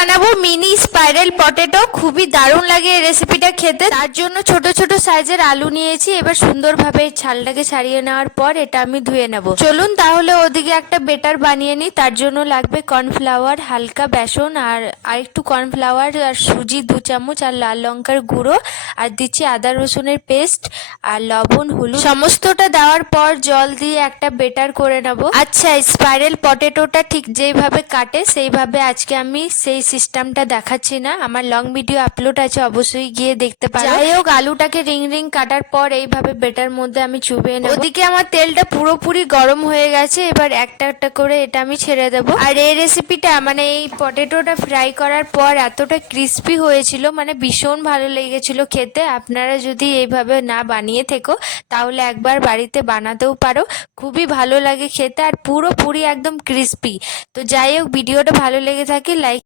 বানাবো mini spiral potato. খুবই দারুণ লাগে এই রেসিপিটা খেতে। তার জন্য ছোট ছোট সাইজের আলু নিয়েছি। এবার সুন্দরভাবে এই ছালটাকে ছাড়িয়ে নেওয়ার পর এটা আমি ধুয়ে নেব। চলুন তাহলে ওদিকে একটা বেটার বানিয়ে নিই। তার জন্য লাগবে কর্নফ্লাওয়ার, হালকা বেসন আর আরেকটু কর্নফ্লাওয়ার আর সুজি 2 চামচ আর লাল লঙ্কার গুঁড়ো আর দিচ্ছি আদা রসুনের পেস্ট আর লবণ, হলুদ। সমস্তটা দেওয়ার পর জল দিয়ে একটা বেটার করে নেব। আচ্ছা, স্পাইরাল পটেটোটা ঠিক যেইভাবে কাটে সেইভাবে আজকে আমি সেই সিস্টেমটা দেখাচ্ছি না, আমার লং ভিডিও আপলোড আছে, অবশ্যই গিয়ে দেখতে পারো। যাই হোক, আলুটাকে রিং রিং কাটার পর এইভাবে বেটার মধ্যে আমি চুবিয়ে নেব। ওদিকে আমার তেলটা পুরোপুরি গরম হয়ে গেছে। এবার একটা একটা করে এটা আমি ছেড়ে দেব। আর এই রেসিপিটা মানে এই পটেটোটা ফ্রাই করার পর এতটা ক্রিস্পি হয়েছিল, মানে ভীষণ ভালো লেগেছিল খেতে। আপনারা যদি এইভাবে না বানিয়ে থেকো তাহলে একবার বাড়িতে বানাতেও পারো, খুবই ভালো লাগে খেতে আর পুরোপুরি একদম ক্রিস্পি। তো যাই হোক, ভিডিওটা ভালো লেগে থাকে লাইক